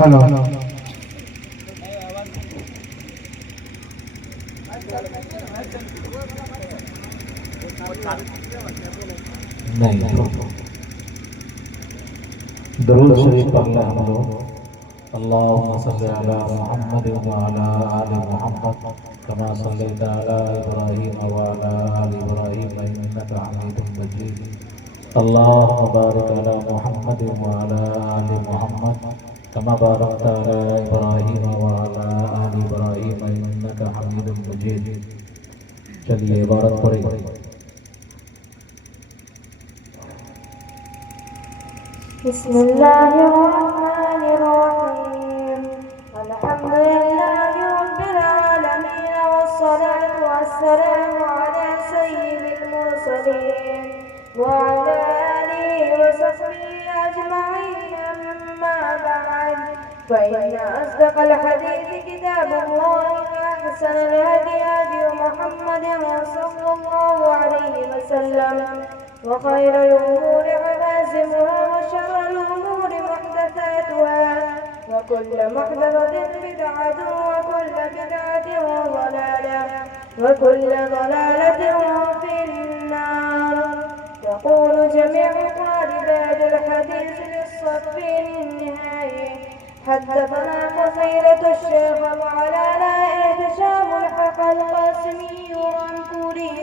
Hello نہیں درود شریف پڑھ لیں ہم لوگ. اللهم صل على محمد وعلى آل محمد كما صليت على إبراهيم وعلى آل إبراهيم إنك حميد مجيد. اللهم بارك على محمد وعلى آل محمد كما باركت على إبراهيم وعلى آل إبراهيم إنك حميد مجيد. چلیے عبارت پڑھی. بسم الله الرحمن الرحيم. الحمد لله رب العالمين والصلاة والسلام على سيد المرسلين وعلى آله وصحبه أجمعين. أما بعد فإن أصدق الحديث كتاب الله وأحسن الهدي هدي محمد صلى الله عليه وسلم وخير الأمور محاسنها وشر الأمور محدثاتها وكل محدثة بدعة وكل بدعة ضلالة وكل ضلالة في النار. يقول جميع طالبات الحديث للصف النهائي حدثنا فضيلة الشيخ أبو علاء هشام الحق القاسمي الرنفوري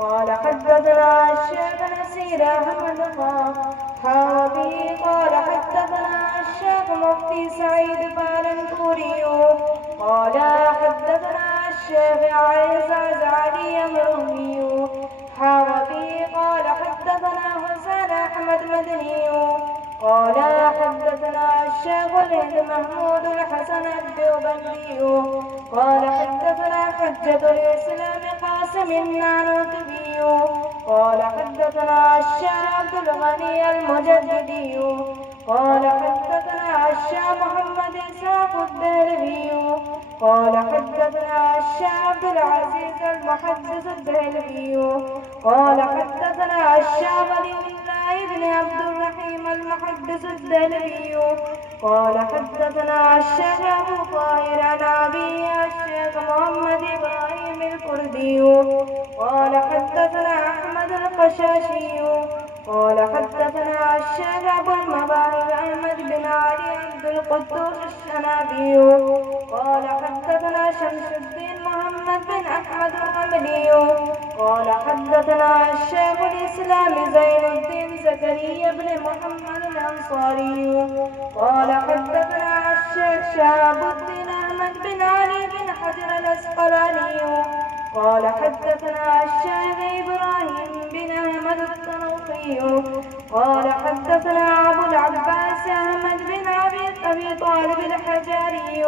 قال حدثنا الشيخ نسير أحمد حابي قال حدثنا الشيخ مفتي سعيد بالنفوري قال حدثنا الشيخ عيسى زعلي أمرمي حابي قال حدثنا حسين أحمد مدني قال حدثنا الشيخ وليد محمود الحسن الدوبندي قال حدثنا حجة الإسلام قاسم النانوتبي قال حدثنا الشيخ عبد الغني المجددي قال حدثنا الشيخ محمد إسحاق الدهلوي قال حدثنا الشيخ عبد العزيز المحدث الدهلوي قال حدثنا الشيخ ولي الله بن عبد الرحيم المحدث الدهلوي قال حدثنا الشيخ أبو طاهر عن أبي الشيخ محمد إبراهيم الكردي قال حدثنا أحمد القشاشي قال حدثنا الشيخ أبو المباهر أحمد بن علي عبد القدوس الشنابي قال حدثنا شمس الدين محمد بن أحمد الحمدي قال حدثنا الشيخ الإسلام زين الدين زكريا بن محمد الأنصاري قال حدثنا الشيخ شهاب الدين أحمد بن علي بن حجر الأسقلاني قال حدثنا الشيخ إبراهيم بن أحمد الطنوخي قال حدثنا أبو العباس أحمد بن أبي طالب الحجاري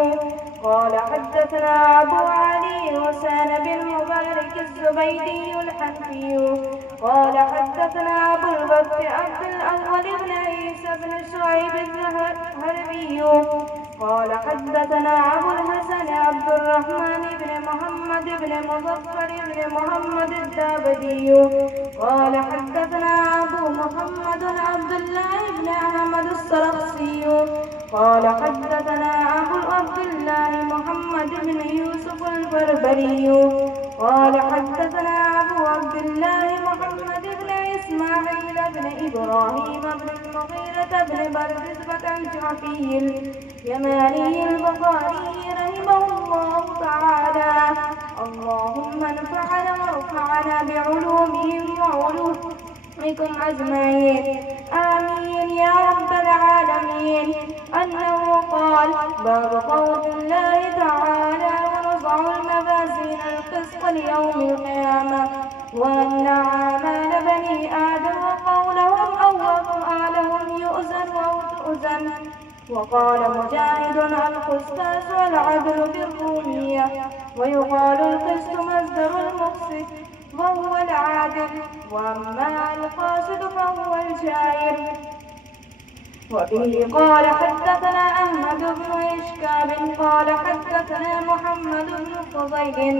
قال حدثنا أبو علي حسين بن مبارك الزبيدي الحنفي قال حدثنا أبو الوقت عبد الأول بن عيسى بن شعيب الهربي قال حدثنا أبو الحسن عبد الرحمن بن محمد بن مظفر بن محمد الدابدي قال حدثنا أبو محمد عبد الله بن أحمد السرخسي قال حدثنا أبو عبد الله محمد بن يوسف البربري قال حدثنا أبو عبد الله محمد بن إسماعيل بن إبراهيم بن المغيرة بن بردزبة الجعفي اليماني البخاري رحمه الله تعالى. اللهم انفعنا وارفعنا بعلومهم وعلومكم أجمعين آمين يا رب العالمين. أنه قال باب قول الله تعالى ونضع الموازين القسط ليوم القيامة وأن أعمال بني آدم وقولهم أو أفعالهم يؤذن أو تؤذن. وقال مجاهد القسطاس والعدل بالرومية ويقال القسط مصدر المقسط وهو العادل وأما القاسط فهو الجائر. وبه قال حدثنا أحمد بن إشكاب قال حدثنا حدثنا محمد بن فضيل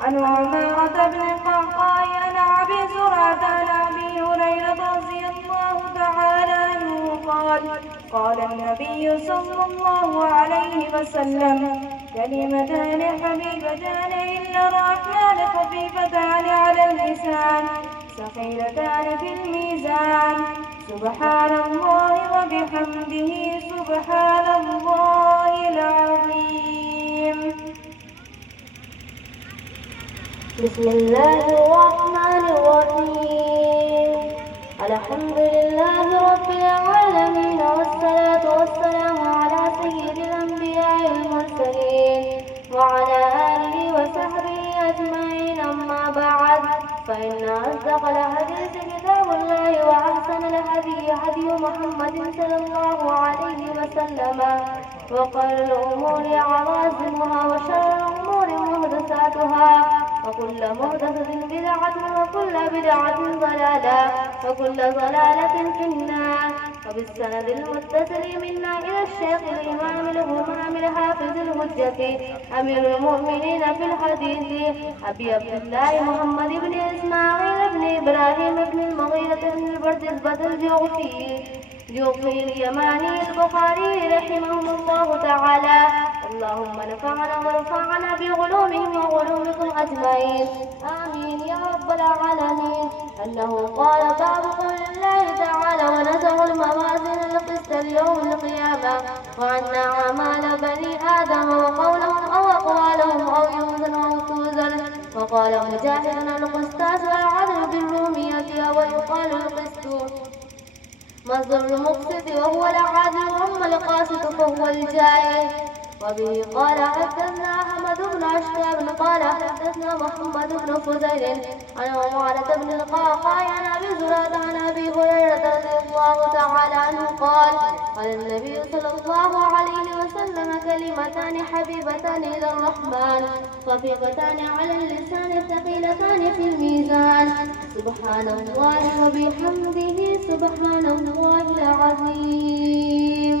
عن عمارة بن القعقاع عن أبي زرعة عن أبي هريرة رضي الله تعالى عنه قال النبي صلى الله عليه وسلم: كلمتان حبيبتان إلى الرحمن خفيفتان على اللسان ثقيلتان في الميزان سبحان الله وبحمده سبحان الله العظيم. بسم الله الرحمن الرحيم. الحمد لله رب العالمين، والصلاة والسلام على سيد الأنبياء المرسلين وعلى آله وصحبه أجمعين. أما بعد، فإن أصدق الحديث كتاب الله، وأحسن الهدي هدي محمد صلى الله عليه وسلم، وخير الأمور عوازمها، وشر الأمور محدثاتها، وكل محدثة بدعة، وكل بدعة ضلالة، وكل ضلالة في النار. وبالسند المتصل منا إلى الشيخ الإمام الهمام الحافظ الحجة أمير المؤمنين في الحديث أبي عبد الله محمد بن إسماعيل بن إبراهيم بن المغيرة بن البردزبة الجوفي اليماني البخاري رحمه الله تعالى. اللهم نفعنا وارفعنا بعلومهم وعلومكم أجمعين، آمين يا رب العالمين. أنه قال: باب قول الله تعالى: ونزع الموازين القسط ليوم القيامة، وأن أعمال بني آدم وقولهم أو أقوالهم أو يوزن أو توزن. وقال مجاهد: القسطاس والعدل بالرومية، ويقال القسط مصدر المقسط وهو العادل، وأما القاسط فهو الجائر. وبه قال حدثنا أحمد بن أشكاب قال حدثنا محمد بن فضيل عن عمارة بن القعقاع عن أبي زرعة عن أبي هريرة رضي الله تعالى عنه قال: قال النبي صلى الله عليه وسلم: كلمتان حبيبتان إلى الرحمن خفيفتان على اللسان ثقيلتان في الميزان سبحان الله وبحمده سبحان الله العظيم.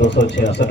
266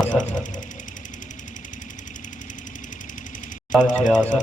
66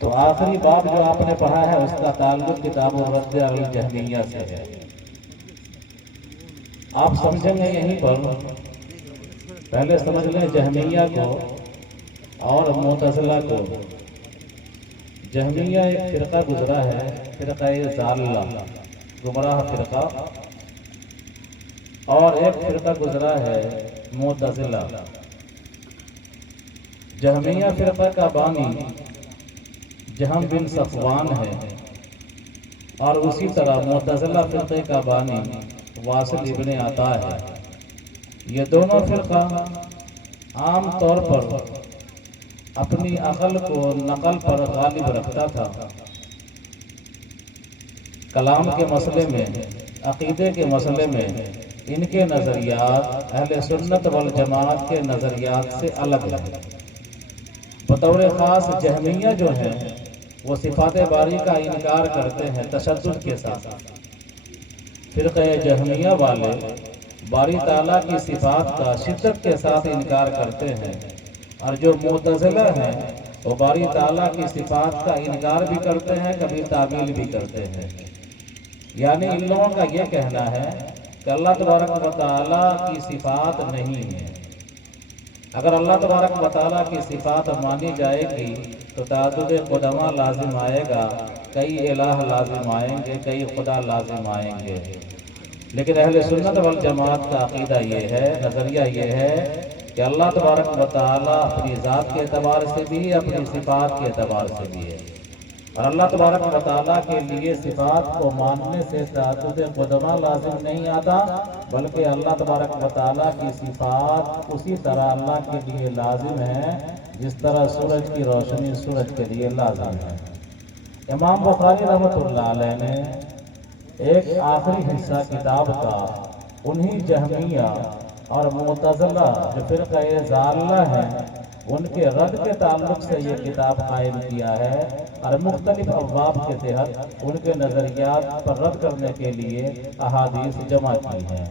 تو آخری باب جو آپ نے پڑھا ہے اس کا تعلق کتاب الرد علی الجہمیہ سے ہے۔ آپ سمجھیں گے یہیں پر، پہلے سمجھ لیں جہمیہ کو اور معتزلہ کو۔ جہمیہ ایک فرقہ گزرا ہے، فرقہ ضالہ، گمراہ فرقہ، اور ایک فرقہ گزرا ہے معتزلہ۔ جہمیہ فرقہ کا بانی جہم بن صفوان ہے، اور اسی طرح معتزلہ فرقے کا بانی واصل ابن عطا ہے۔ یہ دونوں فرقہ عام طور پر اپنی عقل کو نقل پر غالب رکھتا تھا۔ کلام کے مسئلے میں، عقیدے کے مسئلے میں ان کے نظریات اہل سنت والجماعت کے نظریات سے الگ ہیں۔ بطور خاص جہمیہ جو ہیں وہ صفات باری کا انکار کرتے ہیں تشدد کے ساتھ۔ فرقہ جہمیہ والے باری تعالیٰ کی صفات کا شدت کے ساتھ انکار کرتے ہیں، اور جو معتزلہ ہیں وہ باری تعالیٰ کی صفات کا انکار بھی کرتے ہیں، کبھی تعویل بھی کرتے ہیں۔ یعنی ان لوگوں کا یہ کہنا ہے کہ اللہ تبارک و تعالیٰ کی صفات نہیں ہے۔ اگر اللہ تبارک و تعالیٰ کی صفات مانی جائے گی تو تعدد قدمہ لازم آئے گا، کئی الہ لازم آئیں گے، کئی خدا لازم آئیں گے۔ لیکن اہل سنت والجماعت کا عقیدہ یہ ہے، نظریہ یہ ہے کہ اللہ تبارک و تعالیٰ اپنی ذات کے اعتبار سے بھی ہے، اپنی صفات کے اعتبار سے بھی ہے، اور اللہ تبارک و تعالیٰ کے لیے صفات کو ماننے سے تعدد قدمہ لازم نہیں آتا، بلکہ اللہ تبارک و تعالیٰ کی صفات اسی طرح اللہ کے لیے لازم ہے جس طرح سورج کی روشنی سورج کے لیے لازم ہے۔ امام بخاری رحمۃ اللہ علیہ نے ایک آخری حصہ کتاب کا انہی جہمیہ اور معتزلہ جو فرقہ ضالہ ہیں ان کے رد کے تعلق سے یہ کتاب قائم کیا ہے، اور مختلف ابواب کے تحت ان کے نظریات پر رد کرنے کے لیے احادیث جمع کی ہیں۔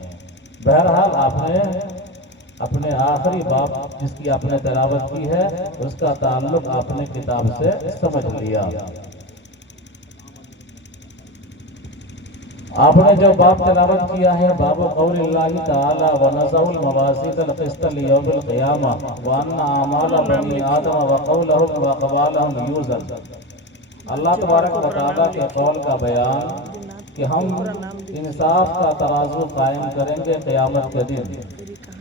بہرحال آپ نے اپنے آخری باب جس کی آپ نے تلاوت کی ہے اس کا تعلق آپ نے کتاب سے سمجھ لیا۔ آپ نے جو باب تلاوت کیا ہے باب قول اللہ تعالی ونضع الموازین القسط لیوم القیامہ وان اعمال بنی آدم وقولهم واقوالهم یوزن، اللہ تبارک و تعالیٰ کے قول کا بیان کہ ہم انصاف کا ترازو قائم کریں گے قیامت کے دن،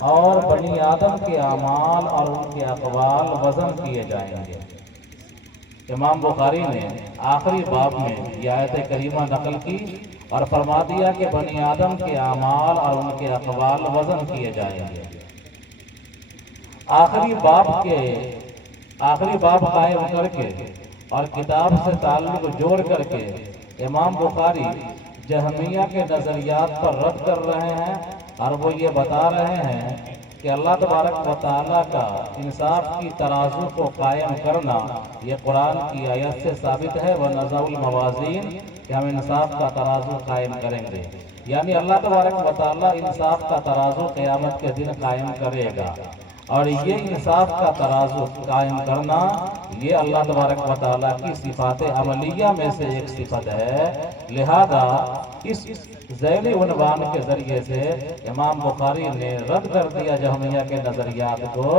اور بنی آدم کے اعمال اور ان کے اقوال وزن کیے جائیں گے۔ امام بخاری نے آخری باب میں یہ آیت کریمہ نقل کی اور فرما دیا کہ بنی آدم کے اعمال اور ان کے اقوال وزن کیے جائیں گے۔ آخری باب قائم کر کے اور کتاب سے تعلق جوڑ کر کے امام بخاری جہمیہ کے نظریات پر رد کر رہے ہیں، اور وہ یہ بتا رہے ہیں کہ اللہ تبارک و تعالیٰ کا انصاف کی ترازو کو قائم کرنا یہ قرآن کی آیت سے ثابت ہے، وَنَضَعُ الْمَوَازِينَ، کہ ہم انصاف کا ترازو قائم کریں گے، یعنی اللہ تبارک و تعالیٰ انصاف کا ترازو قیامت کے دن قائم کرے گا، اور یہ انصاف کا ترازو قائم کرنا یہ اللہ تبارک و تعالیٰ کی صفات عملیہ میں سے ایک صفت ہے۔ لہذا اس ذیلی عنوان کے ذریعے سے امام بخاری نے رد کر دیا جہمیہ کے نظریات کو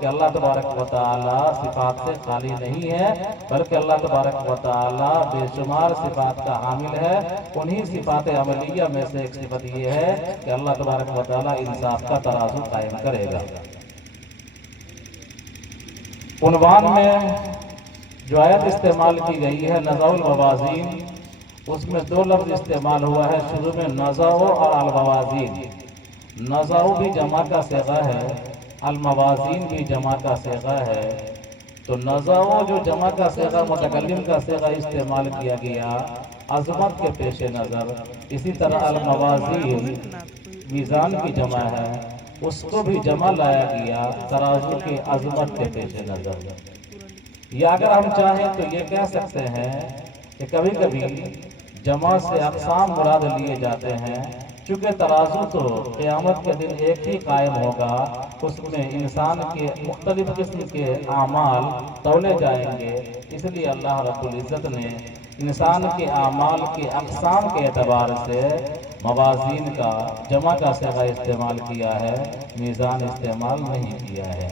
کہ اللہ تبارک و تعالیٰ صفات سے خالی نہیں ہے، بلکہ اللہ تبارک و تعالیٰ بے شمار صفات کا حامل ہے۔ انہی صفات عملیہ میں سے ایک صفت یہ ہے کہ اللہ تبارک و تعالیٰ انصاف کا ترازو قائم کرے گا۔ عنوان میں جو آیت استعمال کی گئی ہے نضع الموازین، اس میں دو لفظ استعمال ہوا ہے، شروع میں نضع اور الموازین۔ نضع بھی جمع کا صیغہ ہے، الموازین بھی جمع کا صیغہ ہے، تو نضع جو جمع کا صیغہ متکلم کا صیغہ استعمال کیا گیا عظمت کے پیش نظر، اسی طرح الموازین میزان کی جمع ہے، اس کو بھی جمع لایا گیا ترازو کی عظمت کے پیش نظر۔ یا اگر ہم چاہیں تو یہ کہہ سکتے ہیں کہ کبھی کبھی جمع سے اقسام مراد لیے جاتے ہیں، چونکہ ترازو تو قیامت کے دن ایک ہی قائم ہوگا، اس میں انسان کے مختلف قسم کے اعمال تولے جائیں گے، اس لیے اللہ رب العزت نے انسان کے اعمال کی اقسام کے اعتبار سے موازین کا جمع کا صیغہ استعمال کیا ہے، میزان استعمال نہیں کیا ہے۔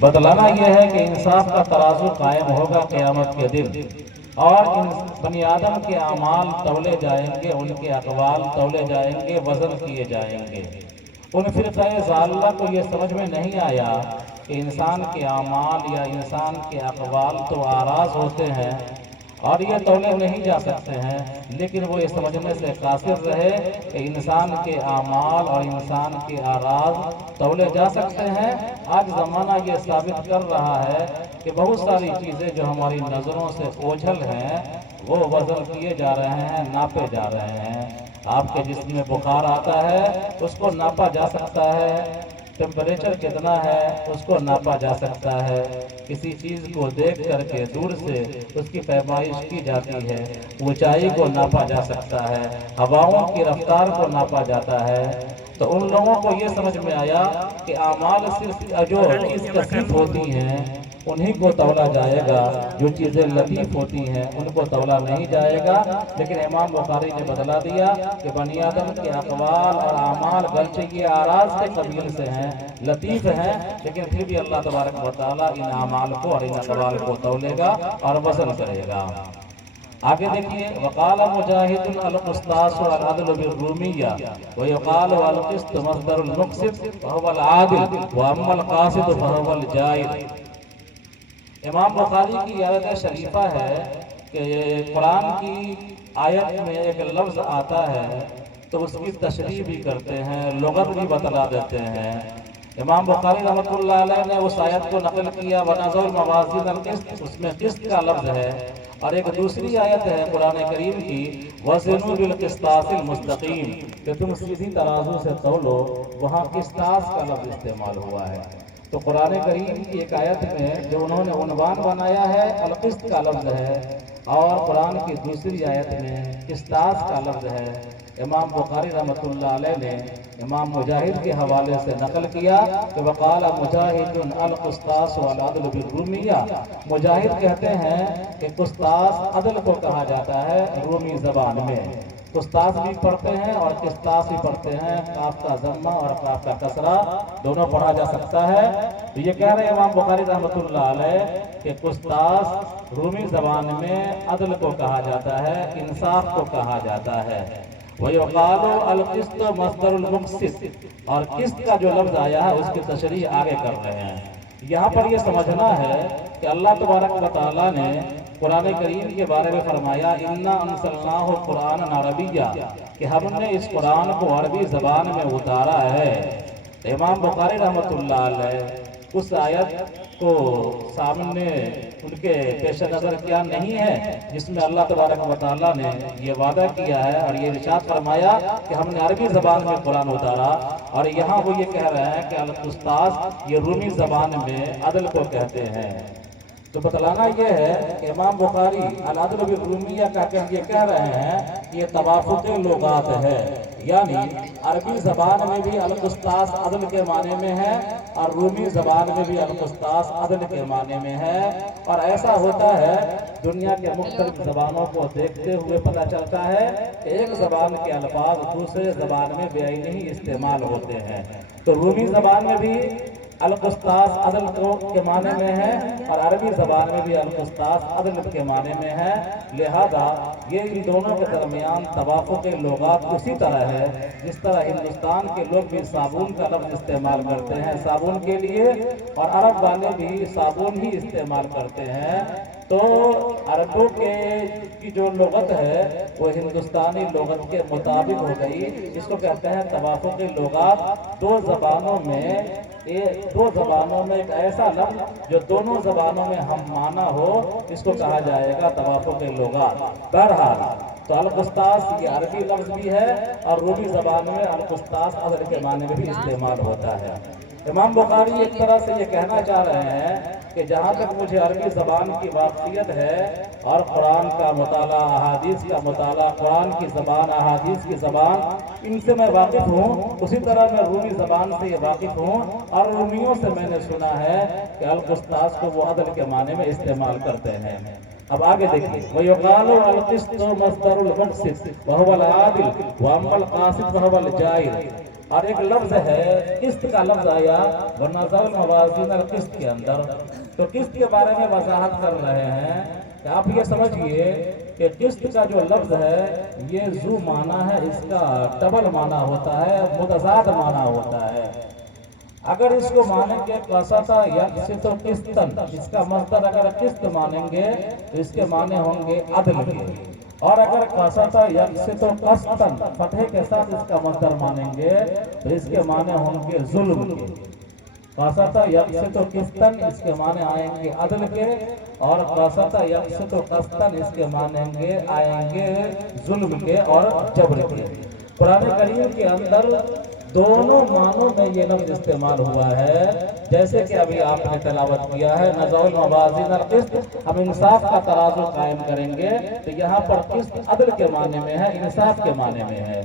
بتلانا یہ ہے کہ انصاف کا ترازو قائم ہوگا قیامت کے دن، اور ان بنی آدم کے اعمال تولے جائیں گے، ان کے اقوال تولے جائیں گے، وزن کیے جائیں گے۔ ان فرقہ ضالہ کو یہ سمجھ میں نہیں آیا کہ انسان کے اعمال یا انسان کے اقوال تو آراز ہوتے ہیں اور یہ تولے نہیں جا سکتے ہیں، لیکن وہ یہ سمجھنے سے قاصر رہے کہ انسان کے اعمال اور انسان کے آراز تولے جا سکتے ہیں۔ آج زمانہ یہ ثابت کر رہا ہے کہ بہت ساری چیزیں جو ہماری نظروں سے اوجھل ہیں وہ وزن کیے جا رہے ہیں، ناپے جا رہے ہیں۔ آپ کے جسم میں بخار آتا ہے، اس کو ناپا جا سکتا ہے، ٹیمپریچر کتنا ہے اس کو ناپا جا سکتا ہے، کسی چیز کو دیکھ کر کے دور سے اس کی پیمائش کی جاتی ہے، اونچائی کو ناپا جا سکتا ہے، ہواؤں کی رفتار کو ناپا جاتا ہے۔ تو ان لوگوں کو یہ سمجھ میں آیا کہ اعمال صرف جو کثیف ہوتی ہیں انہی کو تولا جائے گا، جو چیزیں لطیف ہوتی ہیں ان کو تولا نہیں جائے گا۔ لیکن امام بخاری نے بدلا دیا کہ بنی آدم کے اقوال اور اعمال گرچہ یہ آراز کے قبیل سے ہیں، لطیف ہیں، لیکن پھر بھی اللہ تبارک و تعالیٰ ان اعمال کو اور ان اقوال کو تولے گا اور وزن کرے گا۔ آگے دیکھیے، وقال مجاہد القسطاس والعدل بالرومیہ ویقال القسط مصدر المقسط فهو العادل واما القاسط فهو الجائر۔ امام بخاری کی آیت شریفہ ہے کہ قرآن کی آیت میں ایک لفظ آتا ہے تو اس کی تشریح بھی کرتے ہیں، لغت بھی بتلا دیتے ہیں۔ امام بخاری رحمۃ اللہ علیہ نے اس آیت کو نقل کیا وَنَزَعُ الْمَوَازِينَ الْقِسْطَ، اس میں قسط کا لفظ ہے، اور ایک دوسری آیت ہے قرآن کریم کی وَزِنُوا بِالْقِسْطَاسِ الْمُسْتَقِيمِ کہ تم سیدھی ترازو سے تولو، وہاں قسطاس کا لفظ استعمال ہوا ہے۔ تو قرآن کریم کی ایک آیت میں جو انہوں نے عنوان بنایا ہے القسط کا لفظ ہے، اور قرآن کی دوسری آیت میں قسطاس کا لفظ ہے۔ امام بخاری رحمۃ اللہ علیہ نے امام مجاہد کے حوالے سے نقل کیا کہ وقال مجاہد القسطاس والعدل بالرومیہ، مجاہد کہتے ہیں کہ قسطاس عدل کو کہا جاتا ہے رومی زبان میں۔ قسطاس بھی پڑھتے ہیں اور قسطاس بھی پڑھتے ہیں، قاف کا ضمہ اور قاف کا کسرہ دونوں پڑھا جا سکتا ہے۔ تو یہ کہہ رہے ہیں امام بخاری رحمۃ اللہ علیہ کہ قسطاس رومی زبان میں عدل کو کہا جاتا ہے، انصاف کو کہا جاتا ہے۔ وَيُقَالُ الْقِسْطُ مَصْدَرُ الْمُقْسِطِ، اور قسط کا جو لفظ آیا ہے اس کی تشریح آگے کر رہے ہیں۔ یہاں پر یہ سمجھنا ہے کہ اللہ تبارک و تعالیٰ نے قرآن کریم کے بارے میں فرمایا اِنَّا أَنزَلْنَاهُ قُرْآنًا عَرَبِيًّا کہ ہم نے اس قرآن کو عربی زبان میں اتارا ہے۔ امام بخاری رحمۃ اللہ علیہ اس آیت کو سامنے ان کے پیش نظر کیا نہیں ہے جس میں اللہ تبارک و تعالیٰ نے یہ وعدہ کیا ہے اور یہ ارشاد فرمایا کہ ہم نے عربی زبان میں قرآن اتارا، اور یہاں وہ یہ کہہ رہے ہیں کہ القسطاس یہ رومی زبان میں عدل کو کہتے ہیں۔ تو بتلانا یہ ہے کہ امام بخاری العدل بالرومیہ کا یہ کہہ رہے ہیں کہ یہ توافق لغات ہے، یعنی عربی زبان میں بھی القسطاس عدل کے معنی میں ہے اور رومی زبان میں بھی القسطاس عدل کے معنی میں ہے۔ اور ایسا ہوتا ہے دنیا کے مختلف زبانوں کو دیکھتے ہوئے پتہ چلتا ہے کہ ایک زبان کے الفاظ دوسرے زبان میں بے عینی استعمال ہوتے ہیں۔ تو رومی زبان میں بھی القسطاس عدل کے معنی میں ہے اور عربی زبان میں بھی القسطاس عدل کے معنی میں ہے، لہذا یہ ان دونوں کے درمیان توافق لغات اسی طرح ہے جس طرح ہندوستان کے لوگ بھی صابن کا لفظ استعمال کرتے ہیں صابن کے لیے، اور عرب والے بھی صابن ہی استعمال کرتے ہیں۔ تو عربوں کی جو لغت ہے وہ ہندوستانی لغت کے مطابق ہو گئی، اس کو کہتے ہیں توافق لغات۔ دو زبانوں میں ایک ایسا لفظ جو دونوں زبانوں میں ہم معنی ہو، اس کو کہا جائے گا توافق لغات۔ بہرحال تو القسطاس یہ عربی لفظ بھی ہے اور رومی زبان میں القسطاس عدل کے معنی میں بھی استعمال ہوتا ہے۔ امام بخاری ایک طرح سے یہ کہنا چاہ رہے ہیں کہ جہاں تک مجھے عربی زبان کی واقفیت ہے اور قرآن کا مطالعہ، احادیث کا مطالعہ، قرآن کی زبان، احادیث کی زبان، ان سے میں واقف ہوں، اسی طرح میں رومی زبان سے یہ واقف ہوں، اور رومیوں سے میں نے سنا ہے کہ القسطاس کو وہ عدل کے معنی میں استعمال کرتے ہیں۔ اب آگے دیکھیے، وَيُقَالُ الْقِسْطُ مَصْدَرُ الْمُقْسِطِ وَهُوَ الْعَادِلُ وَأَمَّا الْقَاسِطُ فَهُوَ الْجَائِرُ۔ اور ایک لفظ ہے، قسط کا لفظ آیا وَنَزَلَ الْمَوَازِينَ الْقِسْطِ کے اندر، تو قسط کے بارے میں وضاحت کر رہے ہیں کہ آپ یہ سمجھئے کہ قسط کا جو لفظ ہے یہ ذو معنی ہے، اس کا ڈبل معنی ہوتا ہے، متضاد معنی ہوتا ہے۔ اگر اس کو مانیں گے قسط یقسط قسطن، اس کا مصدر اگر قسط مانیں گے تو اس کے معنی ہوں گے عدل کے، اور اگر قسط یقسط قسطن فتح کے ساتھ اس کا مصدر مانیں گے تو اس کے معنی ہوں گے ظلم کے۔ قسط یقسط قسطن اس کے معنی آئیں گے عدل کے، اور قسط یقسط قسطن اس کے معنی آئیں گے ظلم کے اور جبر کے۔ قرآن کریم کے اندر دونوں معنوں میں یہ لفظ استعمال ہوا ہے، جیسے کہ ابھی آپ نے تلاوت کیا ہے نَزَعُ الْمَوَازِينَ الْقِسْطَ، ہم انصاف کا ترازو قائم کریں گے، تو یہاں پر قسط عدل کے معنی میں ہے، انصاف کے معنی میں ہے۔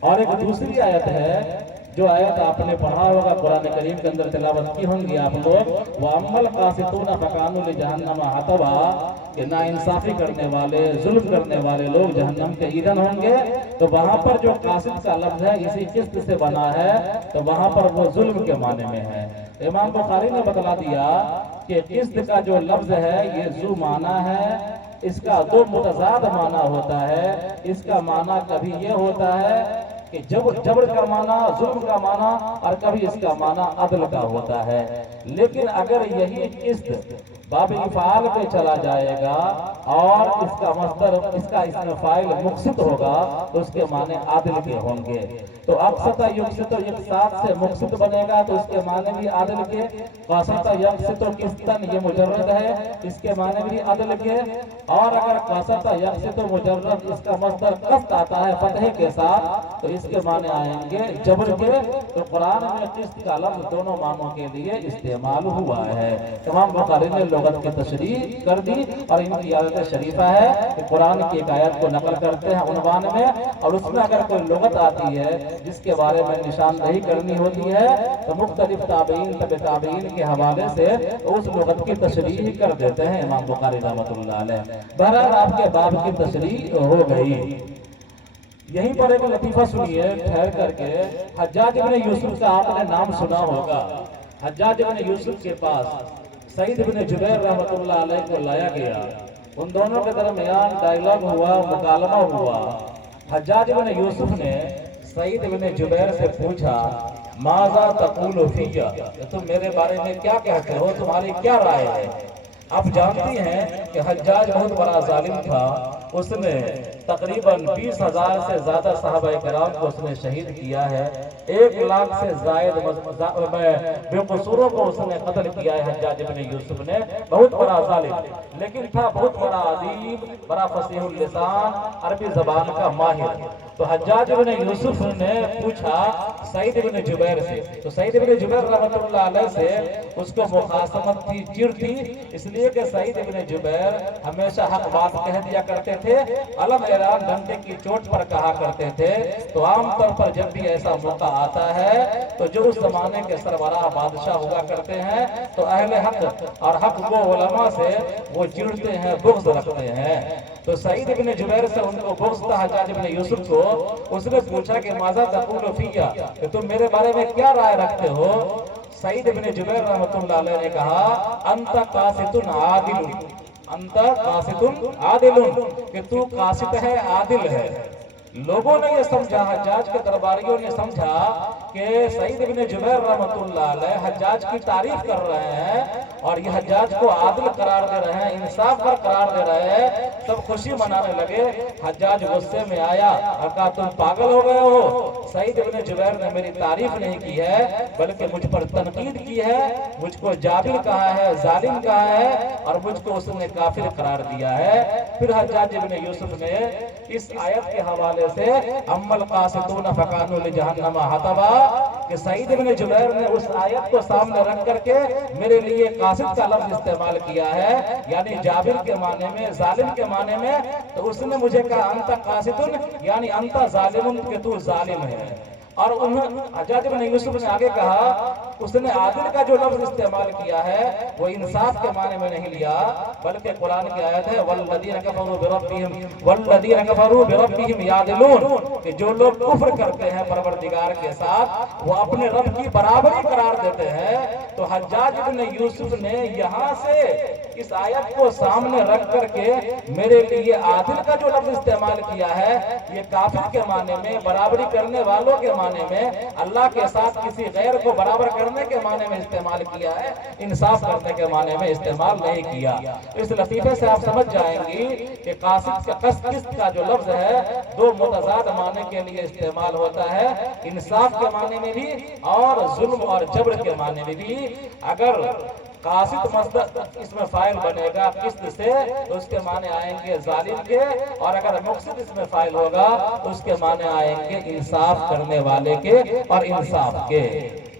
اور ایک دوسری آیت ہے، جو آیت آپ نے پڑھا ہوگا قرآن کریم کے اندر تلاوت کی ہوں گی آپ لوگ، وَأَمَّا الْقَاسِطُونَ فَكَانُوا لِجَهَنَّمَ حَطَبًا، کہ ناانصافی کرنے والے، ظلم کرنے والے لوگ جہنم کے ایندھن ہوں گے۔ تو وہاں پر جو قاسط کا لفظ ہے اسی قسط سے بنا ہے، تو وہاں پر وہ ظلم کے معنی میں ہے۔ امام بخاری نے بتلا دیا کہ قسط کا جو لفظ ہے یہ ذو معنی ہے، اس کا دو متضاد معنی ہوتا ہے۔ اس کا معنی کبھی یہ ہوتا ہے کہ جبر کا معنی، ظلم کا معنی، اور کبھی اس کا معنی عدل کا ہوتا ہے۔ لیکن اگر یہی قسط باب افعال پہ چلا جائے گا اور اس کا مصدر، اس کا اسم فاعل مقسط ہوگا تو اس کے معنی عادل کے ہوں گے۔ تو اقسط یقسط اقساط سے مقسط بنے گا تو اس کے معنی بھی عادل کے، قسط یقسط قسطن یہ مجرد ہے، اس کے معنی بھی عدل کے، اور اگر قسط یقسط مجرد اس کا مصدر قسط آتا ہے فتح کے ساتھ تو اس کے معنی آئیں گے جبر کے۔ تو قرآن میں قسط کا لفظ دونوں معنوں کے لیے استعمال ہوا ہے۔ امام بخاری نے لغت کی تشریح کر دی، اور ان کی عادت شریفہ ہے کہ قرآن کی ایک آیت کو نقل کرتے ہیں عنوان میں، اور اس میں اگر کوئی لغت آتی ہے جس کے بارے میں نشاندہی کرنی ہوتی ہے تو مختلف تابعین، تبع تابعین کے حوالے سے اس لغت کی تشریح کر دیتے ہیں امام بخاری رحمۃ اللہ علیہ۔ بہرحال آپ کے باب کی تشریح ہو گئی۔ یہیں پر ایک لطیفہ سنیے ٹھہر کر کے، حجاج بن یوسف کا آپ نے نام سنا ہوگا۔ حجاج بن یوسف کے پاس سعید بن جبیر رحمۃ اللہ علیہ کو لایا گیا، ان دونوں کے درمیان ڈائیلاگ ہوا، مکالمہ ہوا۔ حجاج بن یوسف نے سعید بن جبیر سے پوچھا ماذا تقول فی، کہ تم میرے بارے میں کیا کہتے ہو، تمہاری کیا رائے ہے؟ آپ جانتی ہیں کہ حجاج بہت بڑا ظالم تھا، اس نے تقریباً 20,000 سے زیادہ صحابہ کرام کو اس نے شہید کیا ہے، 1,00,000 سے زائد بے قصوروں کو اس نے قتل کیا ہے۔ حجاج بن یوسف نے بہت بڑا ظالم، لیکن تھا بہت بڑا ادیب، بڑا فصیح اللسان، عربی زبان کا ماہر۔ تو حجاج بن یوسف نے پوچھا سعید بن جبیر سے، تو سعید بن جبیر رحمۃ اللہ علیہ سے اس کو مخاصمت تھی، چڑ تھی، اس لیے کہ سعید بن جبیر ہمیشہ حق بات کہہ دیا کرتے تھے، علم اعلان ڈنڈے کی چوٹ پر کہا کرتے تھے۔ تو عام طور پر جب بھی ایسا موقع آتا ہے تو جو اس زمانے کے سربراہ بادشاہ ہوا کرتے ہیں تو اہل حق اور حق کو علماء سے وہ چڑتے ہیں، بغض رکھتے ہیں۔ تو سعید بن جبیر سے ان کو بغض تھا حجاج بن یوسف کو۔ اس نے پوچھا کہ ماذا تقول فی، کہ تم میرے بارے میں کیا رائے رکھتے ہو؟ سعید بن جبیر رحمۃ اللہ علیہ نے کہا انت قاسط عادل، انت قاسط عادل، کہ تو قاسط ہے، عادل ہے۔ لوگوں نے یہ سمجھا، حجاج کے درباریوں نے سمجھا کہ سعید بن جبیر رحمۃ اللہ علیہ حجاج کی تعریف کر رہے ہیں اور یہ حجاج کو عادل قرار دے رہے ہیں، انصاف پر قرار دے رہے ہیں۔ سب خوشی منانے لگے۔ حجاج غصے میں آیا اور کہا تم پاگل ہو گئے ہو، سعید بن جبیر نے میری تعریف نہیں کی ہے بلکہ مجھ پر تنقید کی ہے، مجھ کو جابر کہا ہے، ظالم کہا ہے، اور مجھ کو اس نے کافر قرار دیا ہے۔ پھر حجاج بن یوسف نے اس آیت کے حوالے حوالے سے امل قاسطون فکانوا لجہنم حطبا کہ سعید بن جبیر نے اس آیت کو سامنے رکھ کر کے میرے لیے قاسط کا لفظ استعمال کیا ہے، یعنی جابر کے معنی میں، ظالم کے معنی میں، تو اس نے مجھے کہا انت قاسطن یعنی انت ظالم کہ تو ظالم ہے۔ اور حجاج بن یوسف نے آگے کہا اس نے عادل کا جو لفظ استعمال کیا ہے وہ انصاف کے معنی میں نہیں لیا، بلکہ قرآن کی آیت ہے والذین کفروا بربہم یعدلون کہ جو لوگ کفر کرتے ہیں پروردگار کے ساتھ وہ اپنے رب کی برابری قرار دیتے ہیں۔ تو حجاج بن یوسف نے یہاں سے اس آیت کو سامنے رکھ کر کے میرے لیے عادل کا جو لفظ استعمال کیا ہے یہ کافر کے معنی میں، برابری کرنے والوں کے معنی میں، اللہ کے ساتھ کسی غیر کو برابر کرنے کے معنی میں استعمال کیا ہے، انصاف کرنے کے معنی میں استعمال نہیں کیا۔ اس لطیفے سے آپ سمجھ جائیں گی کہ قاسط کا جو لفظ ہے دو متضاد معنی کے لیے استعمال ہوتا ہے، انصاف کے معنی میں بھی اور ظلم اور جبر کے معنی میں بھی۔ اگر قاسط مصدر اس میں فاعل بنے گا قسط سے تو اس کے معنی آئیں گے ظالم کے، اور اگر مقصد اس میں فاعل ہوگا تو اس کے معنی آئیں گے انصاف کرنے والے کے اور انصاف کے۔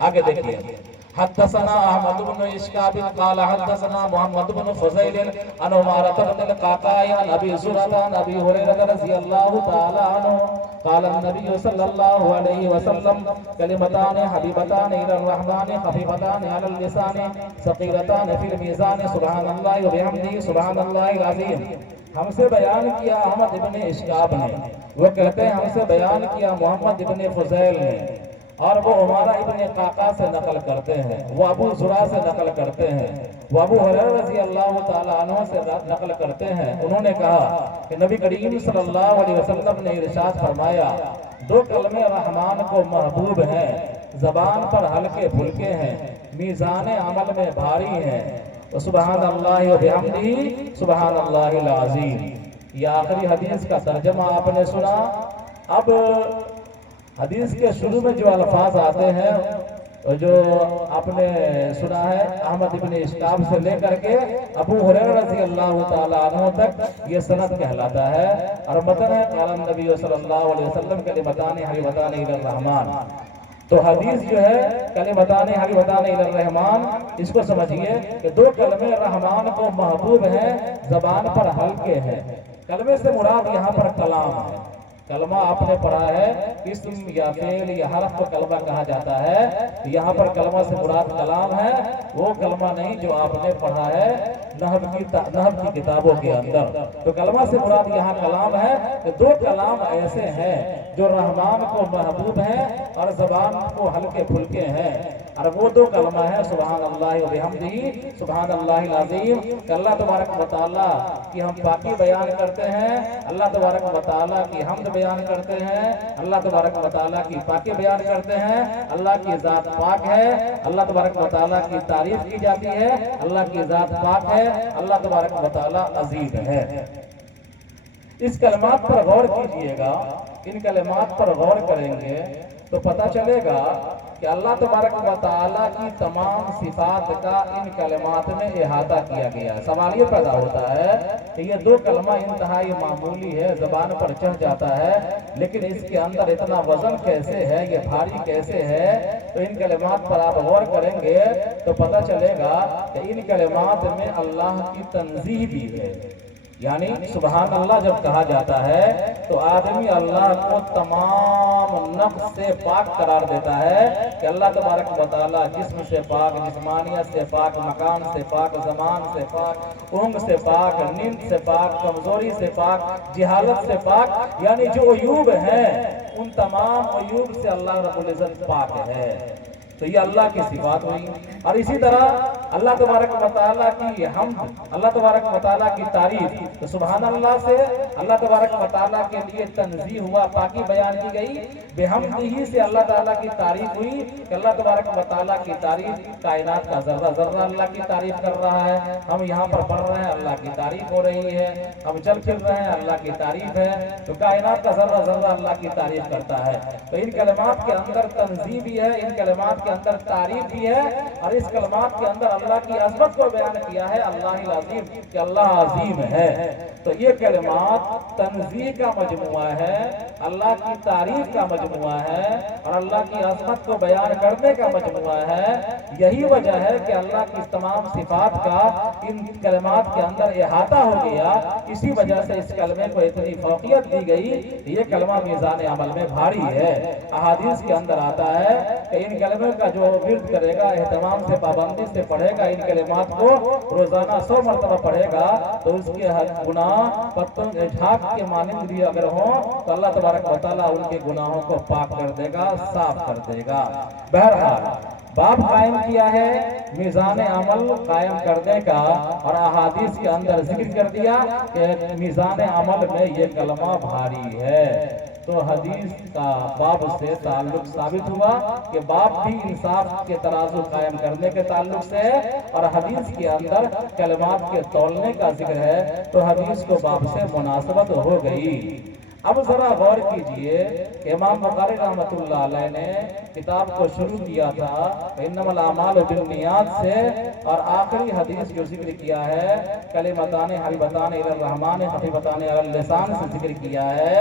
آگے دیکھیے حدثنا احمد بن اشکاب قال حدثنا محمد بن فضیل عن عمارة بن القعقاع عن ابي زرعة عن ابي هريرة رضي الله تعالى عنه قال النبي صلى الله عليه وسلم كلمتان حبيبتان الى الرحمن خفيفتان على اللسان ثقيلتان في الميزان سبحان الله وبحمده سبحان الله العظيم۔ ہم سے بیان کیا احمد ابن اشکاب نے، وہ کہتے ہیں ہم سے بیان کیا محمد ابن فضیل نے، اور وہ عمارہ ابن قعقاع سے نقل کرتے ہیں، وہ ابو زرع سے نقل کرتے ہیں، وہ ابو ہریرہ رضی اللہ تعالیٰ عنہ سے نقل کرتے ہیں۔ انہوں نے کہا کہ نبی کریم صلی اللہ علیہ وسلم نے ارشاد فرمایا دو کلمے رحمان کو محبوب ہیں، زبان پر ہلکے پھلکے ہیں، میزان عمل میں بھاری ہیں، سبحان اللہ و بحمدہ سبحان اللہ العظیم۔ یہ آخری حدیث کا ترجمہ آپ نے سنا۔ اب حدیث کے شروع میں جو الفاظ آتے ہیں جو آپ نے سنا ہے احمد ابن اشکاب سے لے کر کے ابو ہریرہ رضی اللہ تعالی عنہ تک یہ سند کہلاتا ہے، اور متن ہے قال النبی صلی اللہ علیہ وسلم کلمتان حبیبتان الی الرحمن۔ تو حدیث جو ہے کلمتان حبیبتان الی الرحمن، اس کو سمجھیے کہ دو کلمے رحمان کو محبوب ہیں، زبان پر ہلکے ہیں۔ کلمے سے مراد یہاں پر کلام ہے۔ کلمہ آپ نے پڑھا ہے اسم یا فعل یا حرف کو کلمہ کہا جاتا ہے، یہاں پر کلمہ سے مراد کلام ہے، وہ کلمہ نہیں جو آپ نے پڑھا ہے نحو کی کتابوں کے اندر۔ تو کلمہ سے مراد یہاں کلام ہے کہ دو کلام ایسے ہیں جو رحمان کو محبوب ہیں اور زبان کو ہلکے پھلکے ہیں، اور وہ دو کلمہ ہے سبحان اللہ و بحمدہ سبحان اللہ العظیم کہ اللہ تبارک و تعالیٰ کی ہم پاکی بیان کرتے ہیں، اللہ تبارک و تعالیٰ کی حمد بیان کرتے ہیں، اللہ تبارک و تعالیٰ کی پاکی بیان کرتے ہیں، اللہ کی ذات پاک ہے، اللہ تبارک و تعالیٰ کی تعریف کی جاتی ہے، اللہ کی ذات پاک ہے، اللہ تبارک و تعالیٰ عزیز ہے۔ اس کلمات پر غور کیجئے گا، ان کلمات پر غور کریں گے تو پتہ چلے گا کہ اللہ تبارک و تعالیٰ کی تمام صفات کا ان کلمات میں احاطہ کیا گیا ہے۔ سوال یہ پیدا ہوتا ہے کہ یہ دو کلمہ انتہائی معمولی ہے، زبان پر چڑھ جاتا ہے، لیکن اس کے اندر اتنا وزن کیسے ہے، یہ بھاری کیسے ہے؟ تو ان کلمات پر آپ غور کریں گے تو پتہ چلے گا کہ ان کلمات میں اللہ کی تنزیہ بھی ہے۔ یعنی سبحان اللہ جب کہا جاتا ہے تو آدمی اللہ کو تمام نقص سے پاک قرار دیتا ہے کہ اللہ تبارک و تعالیٰ جسم سے پاک، جسمانیت سے پاک، مکان سے پاک، زمان سے پاک، اونگ سے پاک، نیند سے پاک، کمزوری سے پاک، جہالت سے پاک، یعنی جو عیوب ہیں ان تمام عیوب سے اللہ رب العزت پاک ہے۔ تو یہ اللہ کی صفات ہوئی، اور اسی طرح اللہ تبارک و تعالیٰ کی حمد، اللہ تبارک و تعالیٰ کی تعریف، تو سبحان اللہ سے اللہ تبارک و تعالیٰ کے لیے تنزیہ ہوا، پاکی بیان کی گئی، بحمدہ سے اللہ تعالیٰ کی تعریف ہوئی کہ اللہ تبارک و تعالیٰ کی تعریف، کائنات کا ذرہ ذرہ اللہ کی تعریف کر رہا ہے، ہم یہاں پر پڑھ رہے ہیں اللہ کی تعریف ہو رہی ہے، ہم چل پھر رہے ہیں اللہ کی تعریف ہے، تو کائنات کا ذرہ ذرہ اللہ کی تعریف کرتا ہے۔ تو ان کلمات کے اندر تنزیہ بھی ہے، ان کلمات کے اندر تعریف بھی ہے، اور اس کلمات کے اندر اللہ کی عظمت کو بیان کیا ہے، اللہ العظیم، کہ اللہ عظیم ہے۔ تو یہ کلمات تنزیہ کا مجموعہ ہے، اللہ کی تعریف کا مجموعہ ہے، اور اللہ کی عظمت کو بیان کرنے کا مجموعہ ہے۔ یہی وجہ ہے کہ اللہ کی تمام صفات کا ان کلمات کے اندر احاطہ ہو گیا، اسی وجہ سے اس کلمے کو اتنی فوقیت دی گئی۔ یہ کلمہ میزان عمل میں بھاری ہے۔ احادیث کے اندر آتا ہے کہ ان کلموں کا جو ورد کرے گا، اہتمام سے پابندی سے پڑھے گا، ان کلمات کو روزانہ 100 مرتبہ پڑھے گا، تو اس کے گناہ پتوں کے جھاگ کے مانند بھی اگر ہوں تو اللہ تبارک و تعالیٰ ان کے گناہوں کو پاک کر دے گا، صاف کر دے گا۔ بہرحال باب قائم کیا ہے میزان عمل قائم کرنے کا، اور احادیث کے اندر ذکر کر دیا کہ میزان عمل میں یہ کلمہ بھاری ہے۔ تو حدیث کا باب سے تعلق ثابت ہوا کہ باب بھی انصاف کے ترازو قائم کرنے کے تعلق سے ہے، اور حدیث کے اندر کلمات کے تولنے کا ذکر ہے، تو حدیث کو باب سے مناسبت ہو گئی۔ اب ذرا غور کیجئے کہ امام بخاری رحمۃ اللہ علیہ نے کتاب کو شروع کیا تھا انما الاعمال بالنیات سے، اور آخری حدیث جو ذکر کیا ہے کلمتان حبیبتان الی الرحمن خفیفتان علی اللسان سے ذکر کیا ہے۔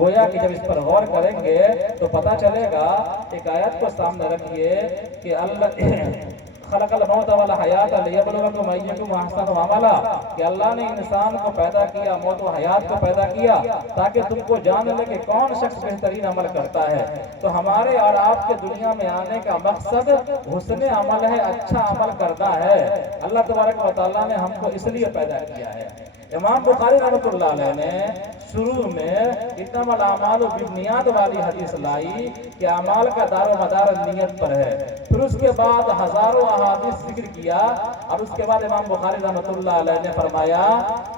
گویا کہ جب اس پر غور کریں گے تو پتہ چلے گا، ایک آیت کو سامنے رکھیے کہ اللہ خلق الموت والحیات لیبلوکم ایکم احسن عملا، کہ اللہ نے انسان کو پیدا کیا، موت و حیات کو پیدا کیا تاکہ تم کو جان لے کہ کون شخص بہترین عمل کرتا ہے۔ تو ہمارے اور آپ کے دنیا میں آنے کا مقصد حسن عمل ہے، اچھا عمل کرنا ہے۔ اللہ تبارک و تعالیٰ نے ہم کو اس لیے پیدا کیا ہے۔ امام بخاری رحمۃ اللہ علیہ نے شروع میں انما الاعمال بالنیات والی حدیث لائی کہ اعمال کا دار و مدار نیت پر ہے۔ پھر اس کے بعد ہزاروں احادیث ذکر کیا، اور اس کے بعد امام بخاری رحمۃ اللہ علیہ نے فرمایا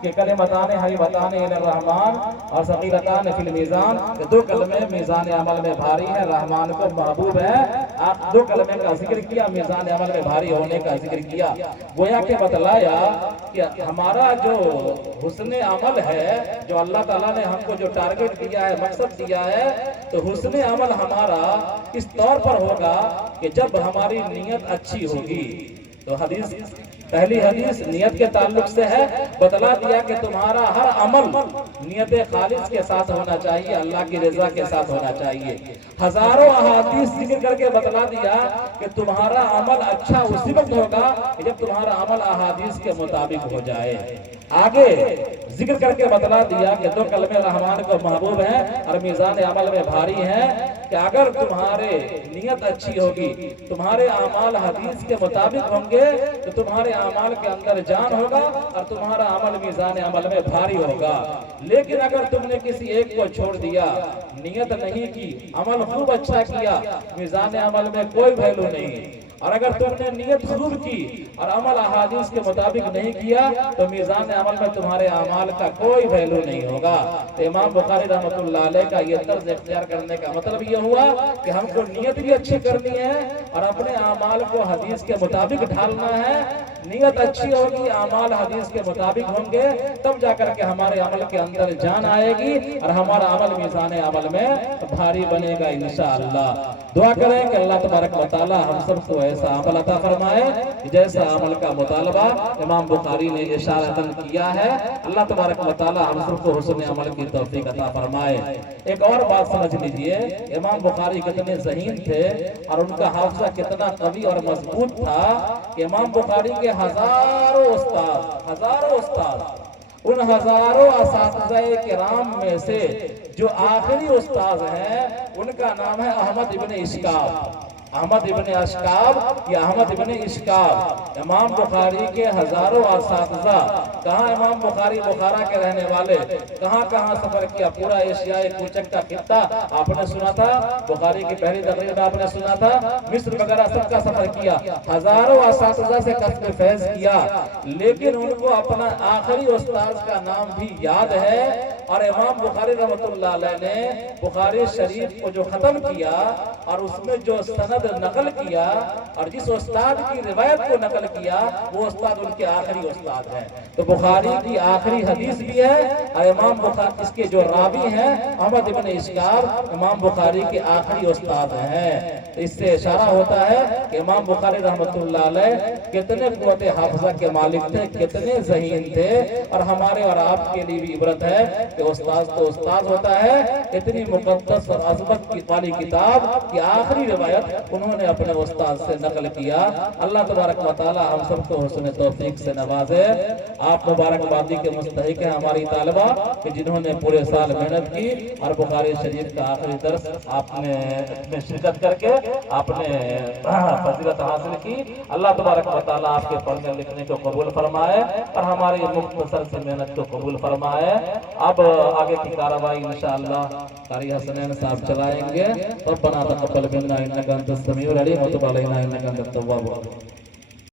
کہ کلمتان حبیبتان الی الرحمن اور ثقیلتان فی المیزان، کہ دو کلمے میزان عمل میں بھاری ہے، رحمان کو محبوب ہے۔ آپ دو کلمے کا ذکر کیا، میزان عمل میں بھاری ہونے کا ذکر کیا۔ گویا کہ بتلایا کہ ہمارا جو حسن عمل ہے، جو اللہ تعالیٰ نے ہم کو جو ٹارگٹ دیا ہے، مقصد دیا ہے، تو حسن عمل ہمارا اس طور پر ہوگا کہ جب ہماری نیت اچھی ہوگی۔ تو حدیث پہلی حدیث نیت کے تعلق سے ہے، بتلا دیا کہ تمہارا ہر عمل نیت خالص کے ساتھ ہونا چاہیے، اللہ کی رضا کے ساتھ ہونا چاہیے۔ ہزاروں احادیث ذکر کر کے بتلا دیا کہ تمہارا عمل اچھا اسی وقت ہوگا کہ جب تمہارا عمل احادیث کے مطابق ہو جائے۔ آگے ذکر کر کے بتلا دیا کہ دو کلمے رحمان کو محبوب ہیں اور میزان عمل میں بھاری ہیں، کہ اگر تمہارے نیت اچھی ہوگی، تمہارے اعمال حدیث کے مطابق ہوں گے، تو تمہارے اعمال کے اندر جان ہوگا اور تمہارا عمل میزان عمل میں بھاری ہوگا۔ لیکن اگر تم نے کسی ایک کو چھوڑ دیا، نیت نہیں کی، عمل خوب اچھا کیا، میزان عمل میں کوئی ویلو نہیں۔ اور اگر تم نے نیت خوب کی اور عمل احادیث کے مطابق نہیں کیا، تو میزان عمل میں تمہارے اعمال کا کوئی ویلو نہیں ہوگا۔ تو امام بخاری رحمۃ اللہ علیہ کا یہ طرز اختیار کرنے کا مطلب یہ ہوا کہ ہم کو نیت بھی اچھی کرنی ہے اور اپنے اعمال کو حدیث کے مطابق ڈھالنا ہے۔ نیت اچھی ہوگی، اعمال حدیث کے مطابق ہوں گے، تب جا کر کے ہمارے عمل کے اندر جان آئے گی اور ہمارا عمل میزان عمل میں بھاری بنے گا انشاءاللہ۔ دعا کریں کہ اللہ تبارک و تعالی ہم سب کو ایسا عمل عطا فرمائے جیسا عمل کا مطالبہ امام بخاری نے اشارتاً کیا ہے۔ اللہ تبارک و تعالی ہم سب کو حسن عمل کی توفیق عطا فرمائے۔ ایک اور بات سمجھ لیجئے، امام بخاری کتنے ذہین تھے اور ان کا حافظہ کتنا قوی اور مضبوط تھا کہ امام بخاری کے ہزاروں استاد ان ہزاروں اساتذہ کرام میں سے جو آخری استاد ہیں، ان کا نام ہے احمد ابن اشکاب۔ احمد ابن اشکاب یا احمد ابن اشکاب، امام بخاری کے ہزاروں اساتذہ۔ کہاں امام بخاری بخارا کے رہنے والے، کہاں کہاں سفر کیا، پورا ایشیائے کوچک کا خطہ آپ نے سنا تھا، بخاری کی پہلی تقریر میں آپ نے سنا تھا، مصر وغیرہ سب کا سفر کیا، ہزاروں اساتذہ سے قصد فیض کیا، لیکن ان کو اپنا آخری استاد کا نام بھی یاد ہے اور امام بخاری رحمتullah علیہ نے بخاری شریف کو جو ختم کیا اور اس میں جو سند نقل کیا اور جس استاد کی روایت کو نقل کیا وہ استاد ان کے آخری استاد ہیں. تو بخاری کی آخری حدیث بھی ہے اور امام بخاری اس کے جو راوی ہیں احمد ابن اشکار امام بخاری کے آخری استاد ہیں. اس سے اشارہ ہوتا ہے کہ امام بخاری رحمتullah علیہ کتنے قوت حافظہ کے مالک تھے, کتنے ذہین تھے. اور ہمارے اور آپ کے لیے بھی عبرت ہے کہ استاد تو استاد ہوتا ہے. اتنی مقدس اور عظمت کی والی کتاب کی آخری روایت انہوں نے اپنے استاد سے نقل کیا. اللہ تبارک و تعالی ہم سب کو حسن توفیق سے نوازے. آپ مبارکبادی کے مستحق ہیں ہماری طالبہ کہ جنہوں نے پورے سال محنت کی اور بخاری شریف کا آخری درس آپ نے میں شرکت کر کے آپ نے فضیلت حاصل کی. اللہ تبارک و تعالی آپ کے پڑھنے لکھنے کو قبول فرمائے اور ہماری مختصر سی محنت کو قبول فرمائے. اب آگے کی کارروائی انشاءاللہ قاری حسنین صاحب چلائیں گے. ربنا تقبل منا انک انت السمیع العلیم وتب علینا انک انت التواب الرحیم.